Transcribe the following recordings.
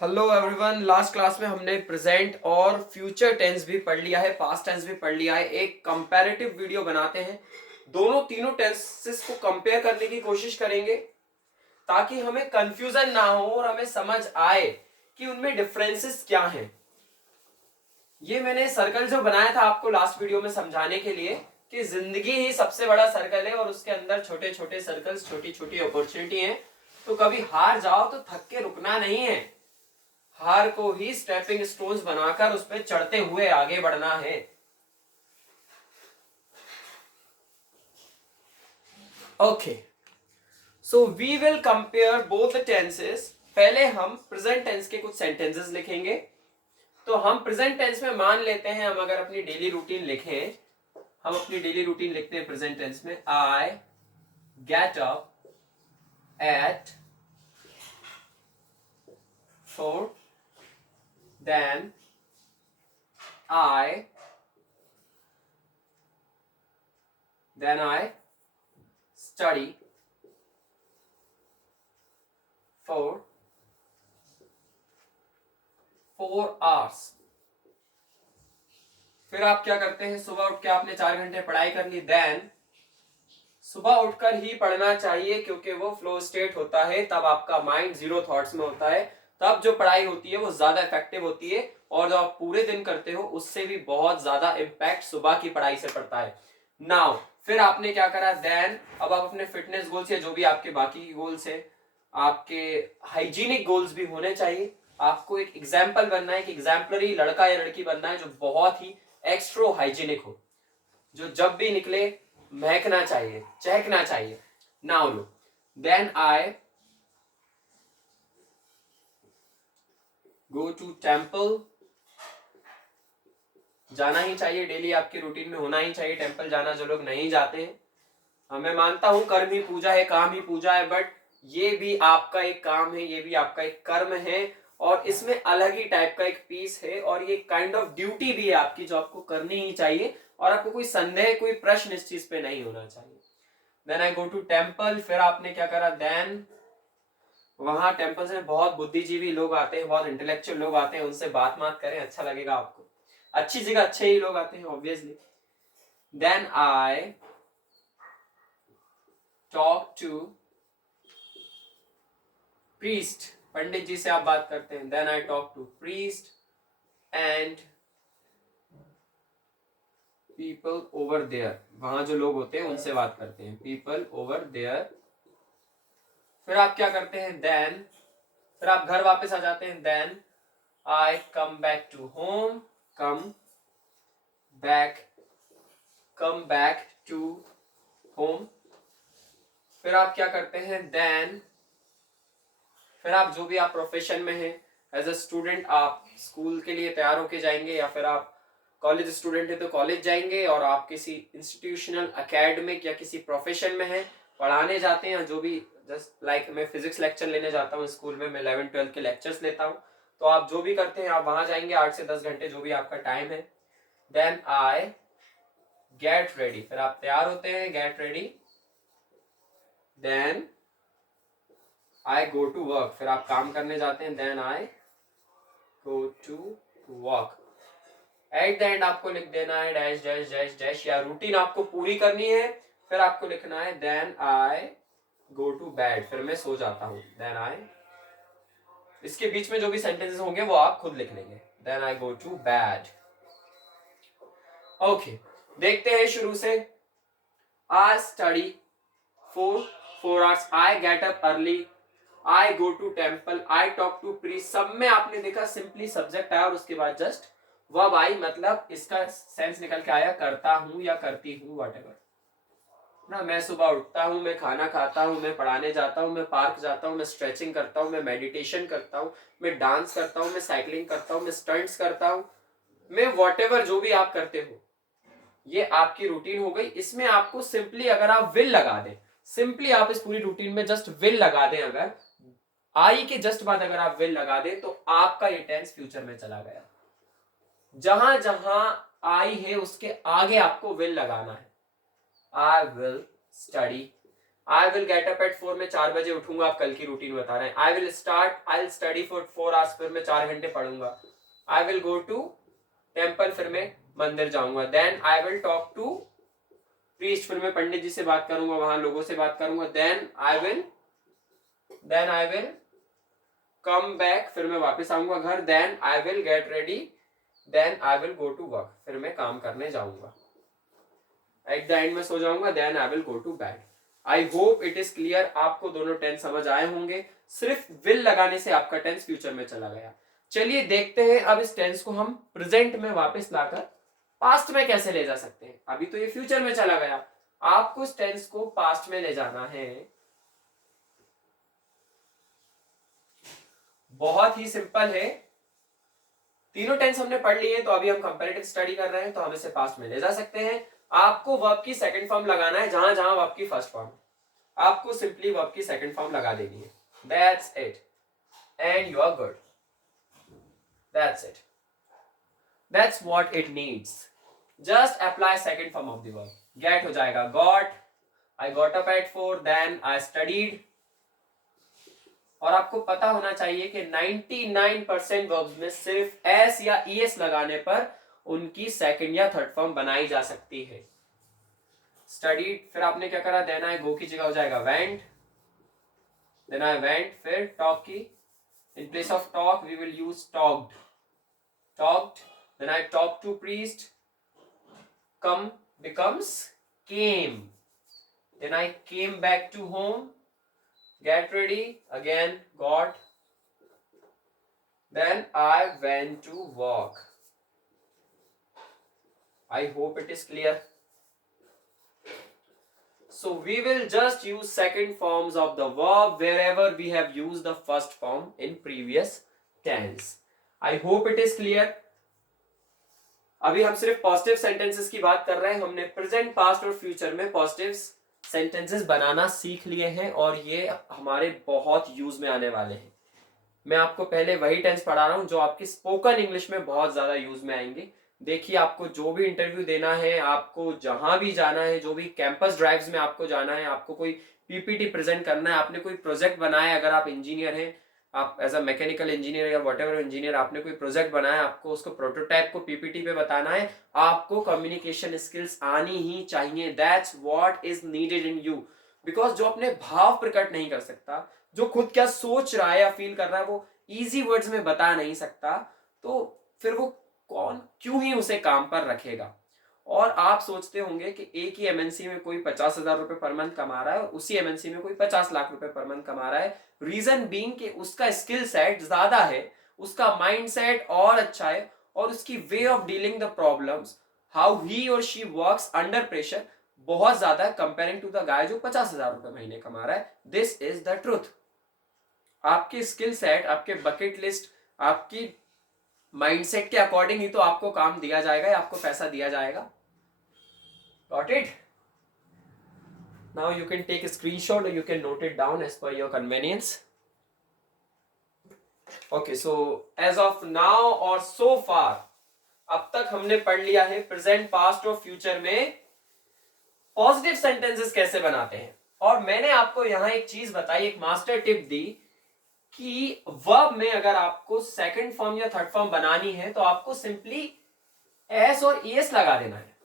Hello everyone. Last class में हमने present और फ्यूचर टेंस भी पढ़ लिया है, पास्ट टेंस भी पढ़ लिया है। एक कंपैरेटिव वीडियो बनाते हैं, दोनों तीनों टेंसेस को कंपेयर करने की कोशिश करेंगे ताकि हमें कंफ्यूजन ना हो और हमें समझ आए कि उनमें डिफरेंसेस क्या हैं। ये मैंने सर्कल जो बनाया था आपको लास्ट वीडियो में समझाने के लिए कि जिंदगी ही सबसे बड़ा सर्कल है और उसके अंदर छोटे छोटे सर्कल्स, छोटी छोटी अपॉर्चुनिटी है। तो कभी हार जाओ तो थक के रुकना नहीं है, हार को ही स्टेपिंग स्टोन्स बनाकर उस पर चढ़ते हुए आगे बढ़ना है। Okay, so we will compare both the tenses. पहले हम प्रेजेंट टेंस के कुछ सेंटेंसेस लिखेंगे। तो हम प्रेजेंट टेंस में मान लेते हैं, हम अगर अपनी डेली रूटीन लिखें, हम अपनी डेली रूटीन लिखते हैं प्रेजेंट टेंस में। I get up at 4, then I study for 4 hours। फिर आप क्या करते हैं, सुबह उठ के आपने 4 घंटे पढ़ाई कर ली। देन सुबह उठकर ही पढ़ना चाहिए क्योंकि वो फ्लो स्टेट होता है, तब आपका माइंड जीरो थॉट्स में होता है, तब जो पढ़ाई होती है वो ज्यादा इफेक्टिव होती है और जो आप पूरे दिन करते हो उससे भी बहुत ज्यादा इंपैक्ट सुबह की पढ़ाई से पड़ता है। नाउ फिर आपने क्या करा, देन अब आप अपने फिटनेस गोल्स या जो भी आपके बाकी गोल्स है, आपके हाइजीनिक गोल्स भी होने चाहिए। आपको एक एग्जाम्पल बनना है, एक एग्जाम्पलरी लड़का या लड़की बनना है जो बहुत ही एक्स्ट्रो हाइजीनिक हो, जो जब भी निकले महकना चाहिए, चहकना चाहिए। नाउ लो, then I go to temple. जाना ही चाहिए, डेली आपके रूटीन में होना ही चाहिए टेम्पल जाना। जो लोग नहीं जाते हैं, मैं मानता हूं कर्म ही पूजा है, काम ही पूजा है, बट ये भी आपका एक काम है, ये भी आपका एक कर्म है और इसमें अलग ही टाइप का एक पीस है और ये काइंड ऑफ ड्यूटी भी है आपकी जो आपको करनी ही चाहिए और आपको कोई संदेह, कोई प्रश्न इस चीज पे नहीं होना चाहिए। Then I go to temple. फिर आपने क्या करा, देन वहां टेम्पल में बहुत बुद्धिजीवी लोग आते हैं, बहुत इंटेलेक्चुअल लोग आते हैं, उनसे बात करें, अच्छा लगेगा आपको। अच्छी जगह अच्छे ही लोग आते हैं obviously. Then I talk to priest. Pandit ji से आप बात करते हैं। Then I talk to priest and people over there. वहां जो लोग होते हैं उनसे बात करते हैं, पीपल ओवर देयर। फिर आप क्या करते हैं, देन फिर आप घर वापस आ जाते हैं। Then I come back to home, come back to home. फिर आप क्या करते हैं, देन फिर आप जो भी आप प्रोफेशन में हैं, एज अ स्टूडेंट आप स्कूल के लिए तैयार होके जाएंगे या फिर आप कॉलेज स्टूडेंट है तो कॉलेज जाएंगे और आप किसी इंस्टीट्यूशनल एकेडमिक या किसी प्रोफेशन में हैं, पढ़ाने जाते हैं। जो भी जस्ट लाइक मैं फिजिक्स लेक्चर लेने जाता हूँ स्कूल में, मैं 11-12 के लेक्चर्स लेता हूँ, तो आप जो भी करते हैं आप वहां जाएंगे 8 से 10 घंटे जो भी आपका टाइम है। Then I get ready. फिर आप तैयार होते हैं, get ready. Then I go to work. फिर आप काम करने जाते हैं। Then I go to work. At the end आपको लिख देना है डैश डैश डैश डैश, या रूटीन आपको पूरी करनी है। फिर आपको लिखना है then I go to bed. फिर मैं सो जाता हूं। देन आई, इसके बीच में जो भी सेंटेंसेस होंगे वो आप खुद लिख लेंगे। Then I go to bed. Okay, देखते हैं शुरू से। I study for 4 hours, I get up early, I go to temple, I talk to priest. सब में आपने देखा सिंपली सब्जेक्ट आया और उसके बाद जस्ट वर्ब आई, मतलब इसका सेंस निकल के आया करता हूं या करती हूं, व्हाटएवर ना। मैं सुबह उठता हूं, मैं खाना खाता हूं, मैं पढ़ाने जाता हूं, मैं पार्क जाता हूं, मैं स्ट्रेचिंग करता हूं, मैं मेडिटेशन करता हूं, मैं डांस करता हूं, मैं साइकिलिंग करता हूं, मैं स्टंट्स करता हूं, मैं व्हाटएवर जो भी आप करते हो, ये आपकी रूटीन हो गई। इसमें आपको सिंपली अगर आप विल लगा दें, सिंपली आप इस पूरी रूटीन में जस्ट विल लगा दें, अगर आई के जस्ट बाद अगर आप विल लगा दें तो आपका ये टेंस फ्यूचर में चला गया। जहां जहां आई है उसके आगे आपको विल लगाना है। आई will study, I will gate up at 4, मैं 4 बजे उठूंगा, आप कल की रूटीन बता रहे हैं. I will study for 4 hours, फिर मैं 4 घंटे पढ़ूंगा. I will go to temple, फिर मैं मंदिर जाऊंगा. Then I will talk to priest, फिर मैं पंडित जी से बात करूंगा, वहां लोगों से बात करूंगा. Then I will come back, फिर मैं वापस आऊंगा घर. Then I will get ready, then I will go to work, फिर मैं काम करने जाऊंगा. एट द एंड में सो जाऊंगा. Then I will go to bed. I hope it is clear. आपको दोनों टेंस समझ आए होंगे. सिर्फ विल लगाने से आपका टेंस फ्यूचर में चला गया. चलिए देखते हैं अब इस टेंस को हम प्रेजेंट में वापस लाकर पास्ट में कैसे ले जा सकते हैं. अभी तो ये फ्यूचर में चला गया, आपको इस टेंस को पास्ट में ले जाना है. बहुत ही सिंपल है. तीनों टेंस हमने पढ़ लिए, तो अभी हम कंपैरेटिव स्टडी कर रहे हैं, तो हम इसे पास्ट में ले जा सकते हैं. आपको वर्ब की सेकंड फॉर्म लगाना है जहां जहां वर्ब की फर्स्ट फॉर्म, आपको सिंपली वर्ब की सेकंड फॉर्म लगा देनी है. That's it and you are good. That's it. That's what it needs. Just apply second form of the verb. Get हो जाएगा got. I got up at 4, then I studied. और आपको पता होना चाहिए कि 99% वर्ब्स में सिर्फ एस या ईएस लगाने पर उनकी सेकंड या थर्ड फॉर्म बनाई जा सकती है. स्टडीड, फिर आपने क्या करा, देन आई गो की जगह हो जाएगा वेंट. देन आई वेंट, फिर टॉक की in place of talk we will use talked. Then I talk to priest. Come becomes came. Then I came back to home. Get ready, again got. Then I went to work. I hope it is clear. So we will just use second forms of the verb wherever we have used the first form in previous tense. I hope it is clear. अभी हम सिर्फ positive sentences की बात कर रहे हैं. हमने present, past और फ्यूचर में पॉजिटिव सेंटेंसेस बनाना सीख लिए हैं और ये हमारे बहुत यूज में आने वाले हैं. मैं आपको पहले वही टेंस पढ़ा रहा हूं जो आपकी स्पोकन इंग्लिश में बहुत ज्यादा यूज में आएंगे. देखिए, आपको जो भी इंटरव्यू देना है, आपको जहां भी जाना है, जो भी कैंपस ड्राइव्स में आपको जाना है, आपको कोई पीपीटी प्रेजेंट करना है, आपने कोई प्रोजेक्ट बनाया है, अगर आप इंजीनियर हैं, आप एज अ मैकेनिकल इंजीनियर या व्हाटएवर इंजीनियर, आपने कोई प्रोजेक्ट बनाया, आपको उसको प्रोटोटाइप को पीपीटी पे बताना है, आपको कम्युनिकेशन स्किल्स आनी ही चाहिए. That's what is needed in you. Because जो अपने भाव प्रकट नहीं कर सकता, जो खुद क्या सोच रहा है या फील कर रहा है, वो इजी वर्ड्स में बता नहीं सकता, तो फिर वो कौन क्यों ही उसे काम पर रखेगा. और आप सोचते होंगे कि एक ही एमएनसी में कोई 50,000 रुपए पर मंथ कमा रहा है और उसी एमएनसी में कोई 50 लाख रुपए पर मंथ कमा रहा है. रीजन बीइंग कि उसका स्किल सेट ज्यादा है, उसका माइंड सेट और अच्छा है, और उसकी way of dealing the problems, how he और शी वर्क्स अंडर प्रेशर, बहुत ज्यादा कंपेयरिंग टू द गाय जो 50,000 रुपए महीने कमा रहा है. This is the truth. आपके स्किल सेट, आपके बकेट लिस्ट, आपकी माइंडसेट के अकॉर्डिंग ही तो आपको काम दिया जाएगा या आपको पैसा दिया जाएगा. Got it? Now you can take a screenshot or you can note it down as per your convenience. Okay, so as of now or so far, अब तक हमने पढ़ लिया है प्रेजेंट, पास्ट और फ्यूचर में पॉजिटिव सेंटेंसेस कैसे बनाते हैं. और मैंने आपको यहां एक चीज बताई, एक मास्टर टिप दी कि वर्ब में अगर आपको सेकंड फॉर्म या थर्ड फॉर्म बनानी है तो आपको सिंपली एस और ईएस लगा देना है.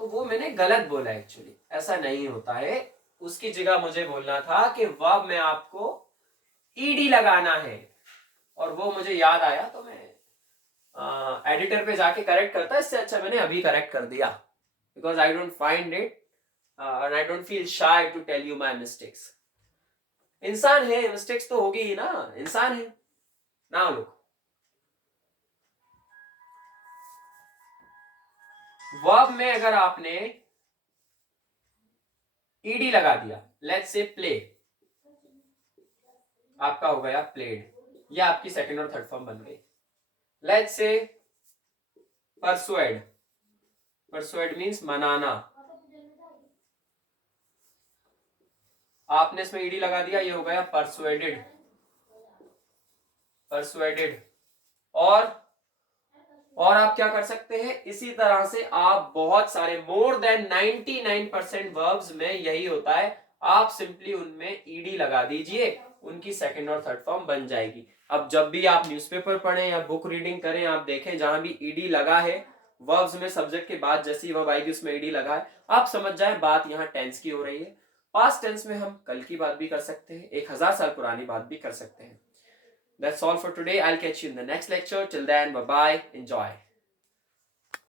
तो वो मैंने गलत बोला, एक्चुअली ऐसा नहीं होता है. उसकी जगह मुझे बोलना था कि वर्ब में आपको ईडी लगाना है, और वो मुझे याद आया तो मैं एडिटर पे जाके करेक्ट करता. इससे अच्छा मैंने अभी करेक्ट कर दिया, because I don't find it and I don't feel shy to tell you my mistakes. इंसान है, मिस्टेक्स तो होगी ही ना, इंसान है ना. लोग वर्ब में अगर आपने ईडी लगा दिया, लेट्स से प्ले, आपका हो गया प्लेड, या आपकी सेकंड और थर्ड फॉर्म बन गई. Let's say persuade, persuade means मनाना, आपने इसमें ईडी लगा दिया, ये हो गया परसुएडेड, परसुएडेड. और आप क्या कर सकते हैं, इसी तरह से आप बहुत सारे, मोर देन 99% वर्ब्स में यही होता है, आप सिंपली उनमें ईडी लगा दीजिए, उनकी सेकंड और थर्ड फॉर्म बन जाएगी। अब जब भी आप न्यूज़पेपर पढ़ें या बुक रीडिंग करें, आप देखें जहां भी ईडी लगा है, वर्ब्स में सब्जेक्ट के बाद जैसी वर्ब आएगी उसमें ईडी लगा है, आप समझ जाए बात यहाँ टेंस की हो रही है। पास्ट टेंस में हम कल की बात भी कर सकते हैं, 1000 साल पुरानी बात भी कर सकते हैं। That's all for today. I'll catch you in the next lecture. Till then, bye bye. Enjoy.